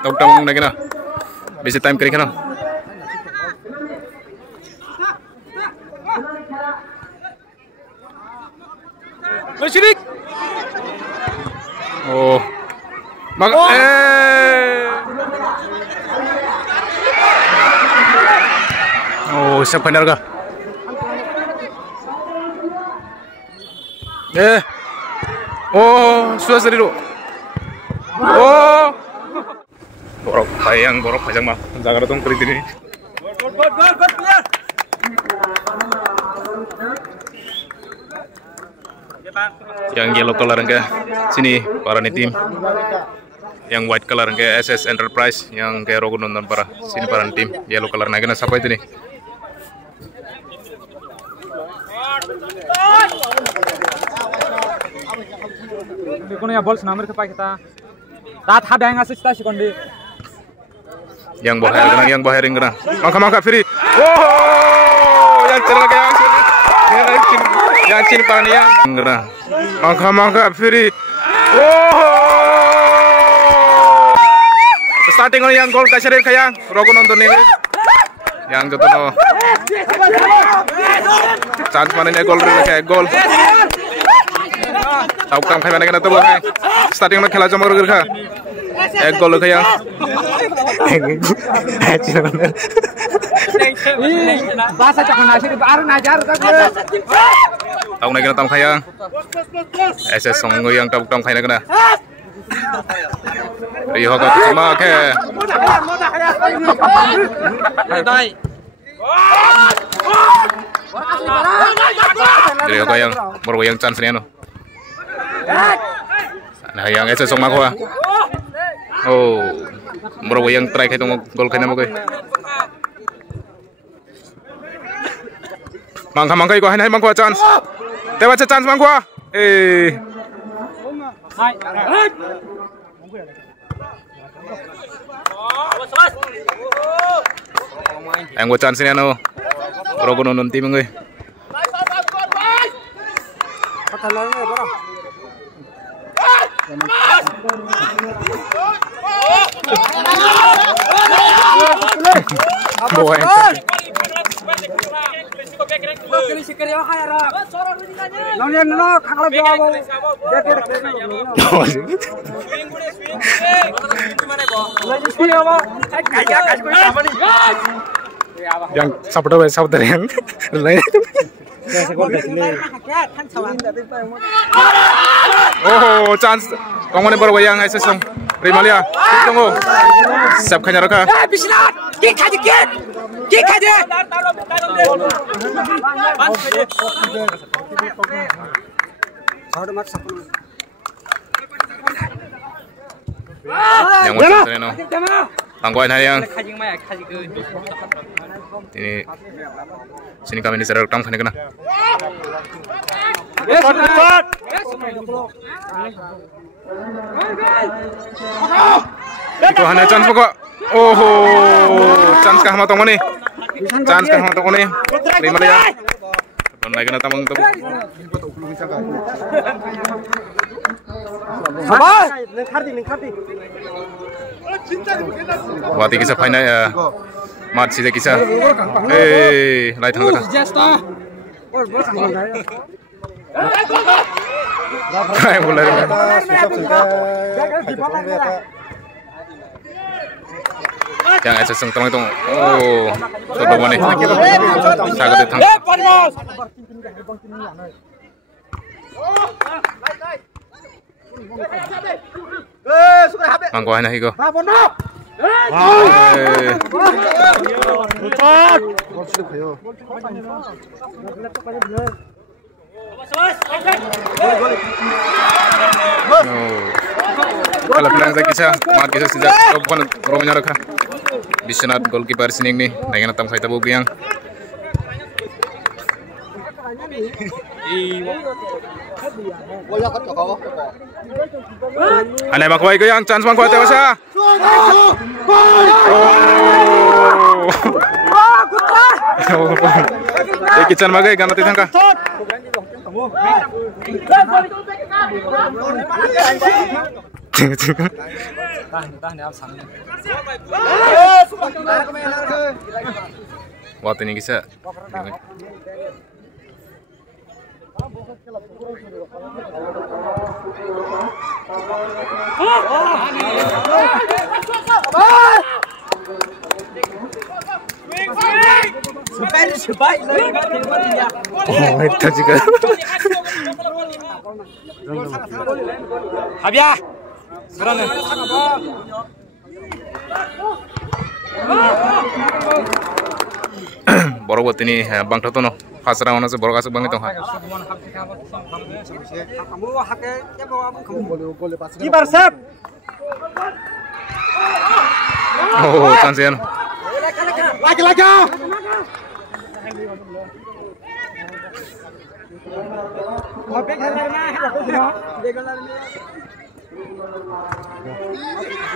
Tau tau na kena. Bisi time kiri kena. Masyirik. Oh. Mag Oh, siap benar kah? Oh, sudah sendiri. Oh. Borok panjang mah. Jangan datang kiri ini. Yang yellow color ke sini para tim. Yang white color ke SS Enterprise, yang kayak Rogo nonton para sini para tim. Yellow color naga siapa itu nih? Kono ya bol senamir ke kita. Tat ha bang asis ta sikondi. Yang baharing kena. Mangka free. Oh, yang cerah kayak yang cin para nih yang kena. Mangka free. Oh. Starting on yang gol kasih kayak Rogo nonton nih. Yang jotono. Chance mana nih gol kayak gol. Tahu kam kayak mana kena tuh boy. Starting on khela jama kah. Gol kayak. Bahasa cakap nasi di baru najar kan. Tahu nak kena tam kayak. SS songgo yang tahu tam kayak kena. Rio kau cuma ke. Rio kau yang baru yang chance ni anu. Nah yang SS song aku ah. Oh, baru yang try itu gol kena mau ke. Mangka iko hai mangko chance. Tewa chance mangko. Yang gue chance ni anu. Rogo nonton tim gue. Yang sabar yang lain. Oh, chance. Kau mana baru yang SS song. Rimalia. Tunggu. Siap kanya raka. Bismillah. Gik aja. Yang mau chance ni no. Tangguan hari yang. Ini sini kami di serang tam kena. Itu hanya chance pokok. Oh, chance kah matong ni? Chance kah matong ni? Terima dia. Don lagi na tamang tu. Sabar. Nengkarti. Wati kisah final ya. Mat sih kisah. Light hang dah. Kayak boleh. Yang SS seng tong itu. Oh, coba mana? Sangat ditang. Mangko hanya higo. Kalau bilang saya kisah, mat kisah sejak kapan Romanya raka. Bisnat goalkeeper sini nih, dengan tam saya tabu yang. Aneh makwai ko yang chance mangko tewa sa. Kitchen magai ganti tangka. Tahan ya sana. Waktu ini bisa. Oh, itu juga. Habia. Serana. Borok buat ini bang tato no. Khasra mana sih borok kasih bang itu. Kiper sep. Oh, chansian. Lagi.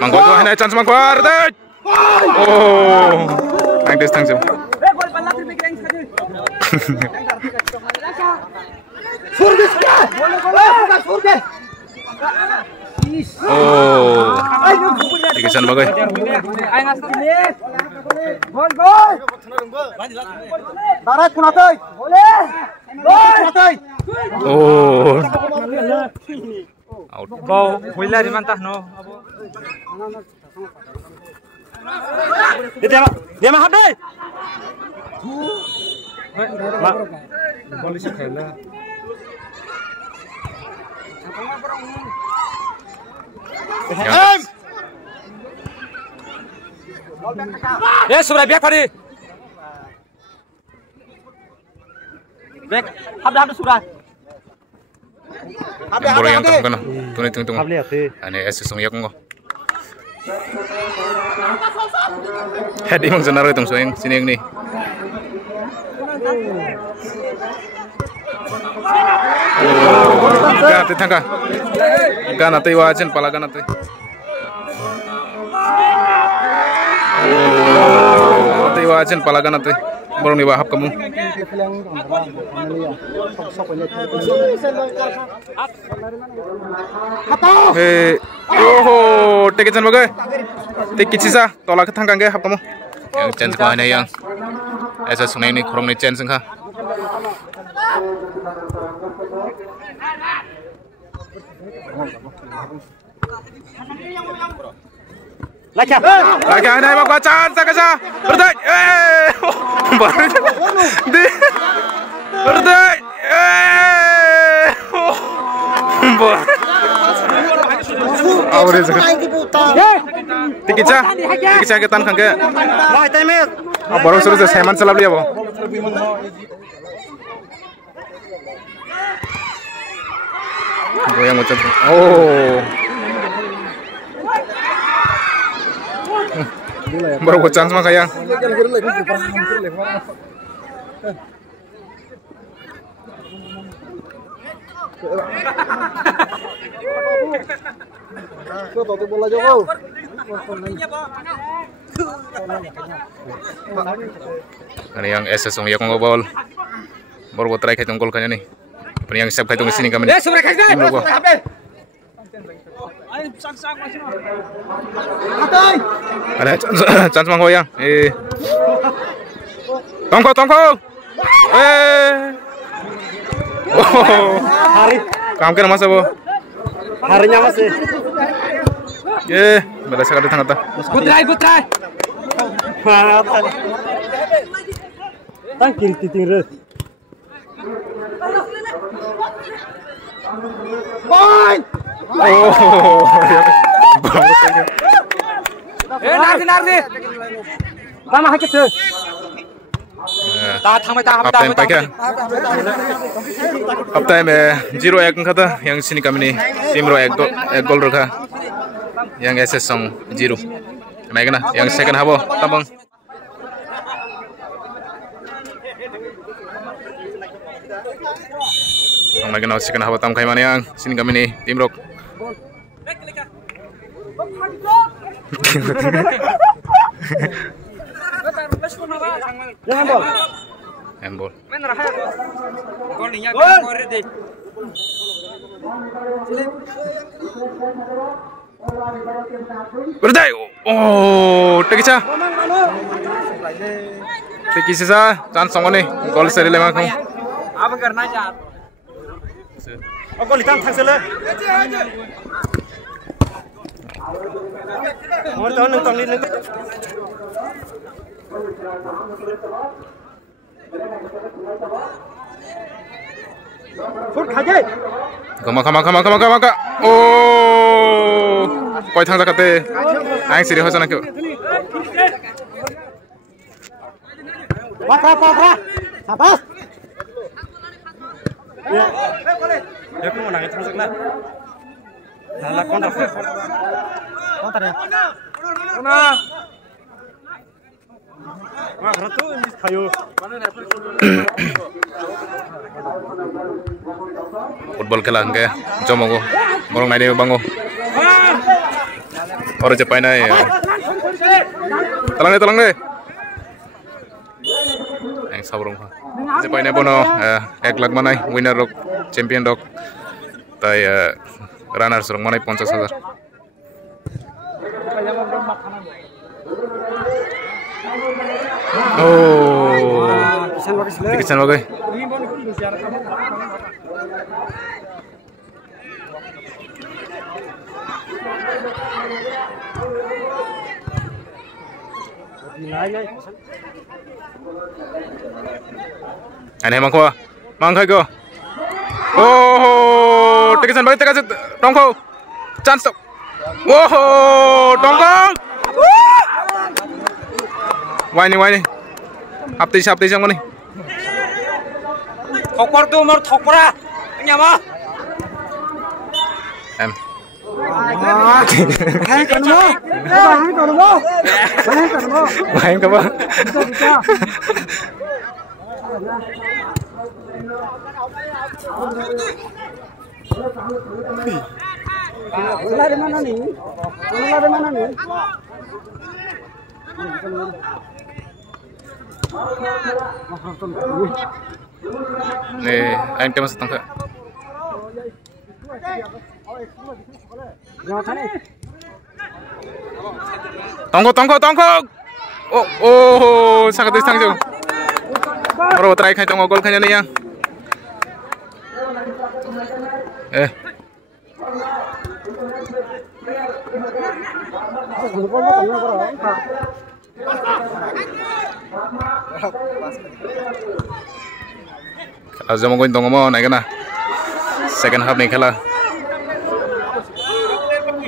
Mangkok tuh hanya chance mangkok. Oh, thanks. Oh, tikisan bagai. Darat kunatay. Oh, out. Bau huila di mantah no. Dia mah habis. Boleh sih kayaknya. Ya sudah biak tadi. Biak, habis sudah. Boleh yang tengah tunggu. Ane esok ya kong. Head imong senar itu soeng sini yang nih. Ganti tangga. Ganti wajan pala ganti. Ganti wajan pala ganti. Borong ni bahap kamu. Oh, tiket jan bagai. Tiket sisa tolak tangga ke hap kamu. Yang chance ko hanya yang esa sungai ni kurang ni chance ka. Lagi ada yang bacaan sakasa berdai berdai tikisa ketan kangke baru suruh seman selap dia boh goyang macam oh baru gue chance mah kayak ini yang SS ya kong gol baru gue try kayak gol kayaknya nih yang siap kayak sini kami nih ada chance mang goyang tongko hari kamu kira masa bo harinya masih beda sekali tengah putrai tangkil titir Boy! Oh, nardi. Lama hakit tuh. Up time 0-1 kata yang sini kami nih tim ro ek gol roka yang SS song 0 naik na yang second habo tabang naik na second habo tam kai mana yang sini kami nih tim ro handball Berdai. Oh, tekisa. Tekisa chance song nih. Gol seri lema kamu. Apa karena jar? Oh, gol hitam thang sele. Mau tahu nonton ini. Fut khaje. Kama. Oh, koi thang zakate. Aing siri hosan aku. Wah. Sabar. Ya aku mau nangis terus lah. Salah kontak. Kontak ya. Mana? Wah, ratu ini kayu. Football खेला के जमगो morong naide bango ore je paina talang deh yang sabrong je paina bono 1 lakh manai winner rok champion rok tai runners rok manai 50,000 oh kisan bagai Aneh mangkai ko. Oh, tegasan tongko. Chance. Oh, tongko. Wani. Hapti sang ni. Thokor tu umur thokora. Nyama. Em. Bahaya kan mo? Main ka ba? Bola di mana nih? Nih, aing kemas tangka. Tongko. Oh, sangat disangjo. Baru try khai tongko gol khanya nih yang. Kalau zaman gue tongko mau naik na. Second half nih khela.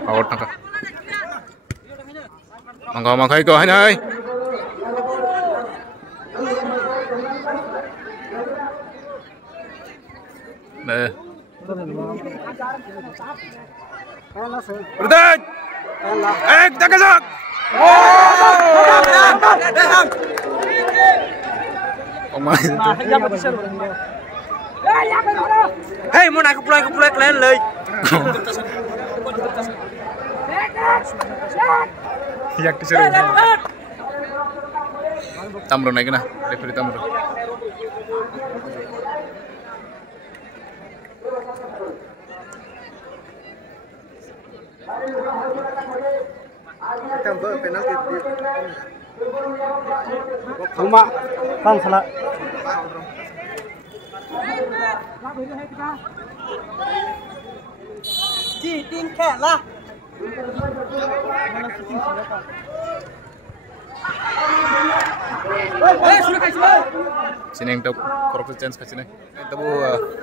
Out tangka. Mangkai ko hanai. Berdaj. Takasak. Oh my. Hei, mau naik pulang kalian leh. Yak disuruh. Tamro naik na, referee tamro. Cuma kan salah. Cheating kẹt lah. Sini yang top corporate chance kasih nih. Itu bu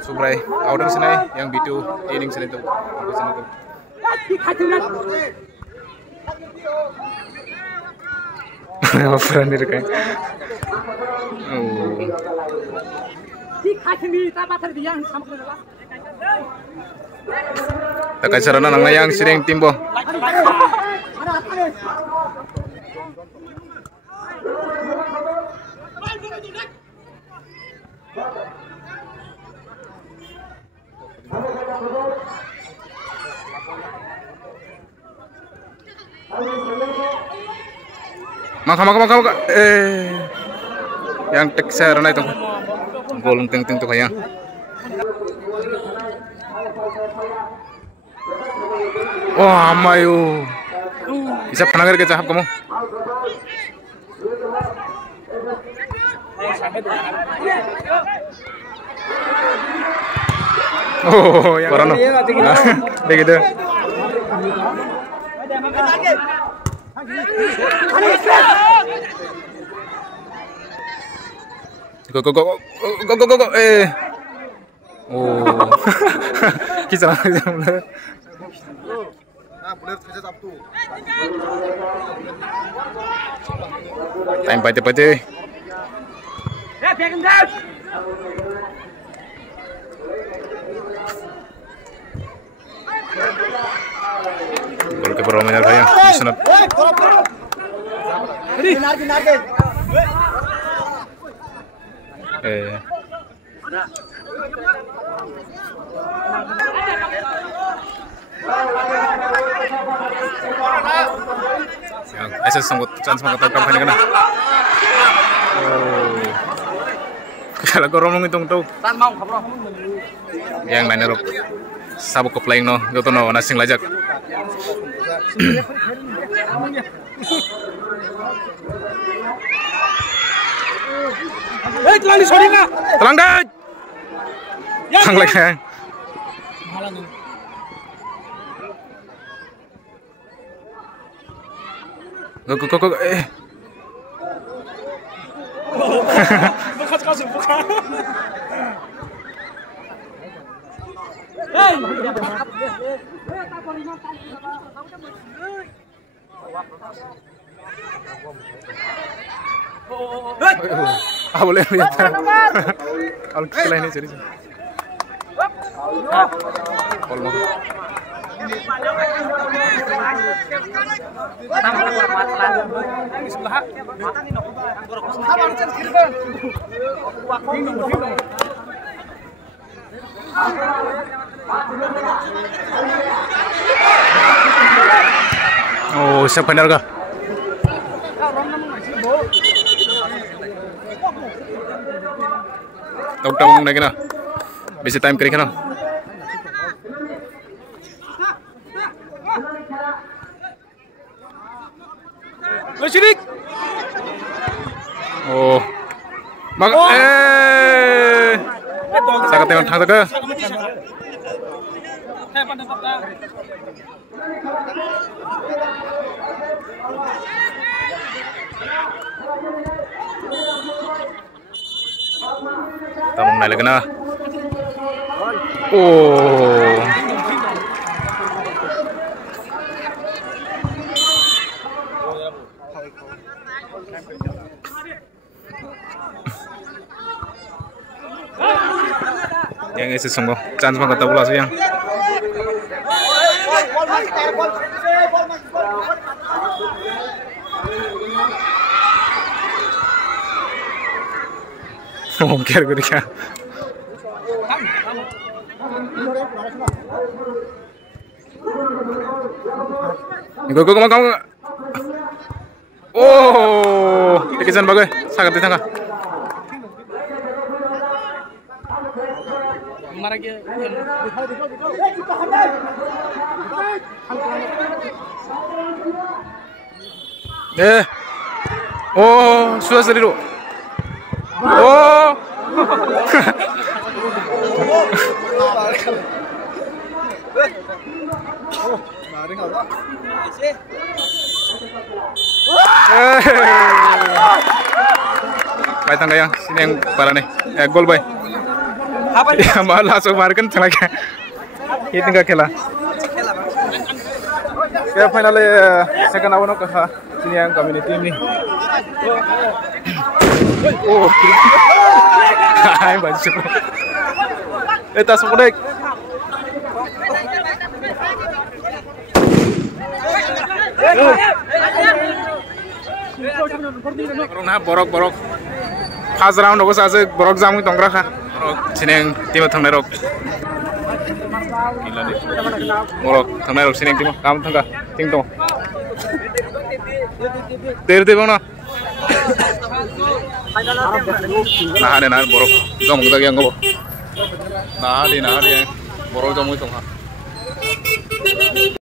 subrai outing sini yang bitu inning sini tuh. Sini tuh. Operan diri kayak. Oh. Tak sarana nang yang sering timbo. Maka. Yang tek sarana itu. Golong ting tuh kayak. Wah, mayu. Bisa penanggar ke cahap kamu. Oh, yang Corona. Begitu. Go. Oh. Kisah benar. Time pati. Kalau keberapa menyerah ya, disunat. SS sanggup chance mengatakan kampanye kena. Kalau korong hitung tuh. Yang lainnya rok. Sabuk keplaying no, goto no nasing lajak. telang di sorry nggak? Telang daj. Telang lagi. Go. Bukan. Boleh lihat. Kalau kita ini jadi. Oh, siapa benar kah? Tahu lagi na. Bisa time kiri kana. Lesidik. Oh. Sangat tengok thang ke. Tamong na lagi na. Oh. Yang isi sungguh chance banget tahu lah yang. Mungkin gue dia. Gue kamu. Oh, dikesan bagus, sangat ditangkap. Oh, sudah sendiri. Oh. Baik tangga yang sini yang parah nih. Gol bay. Apa dia malah langsung markan tengah. Ini tinggal kela. Ya final second awal ke sini yang community ini. Oh. Hai baju. Tas mudik. Corona borok. Pas round aku saja borok jamu tongkrak ha. Sini yang tim tengah rok. Gila deh. Borok tengah rok sini yang tim kamu tengah. Ting tong. Ter bang na. Nah ada borok. Jamu kita yang gobo. Nah ada yang borok jamu tongkrak.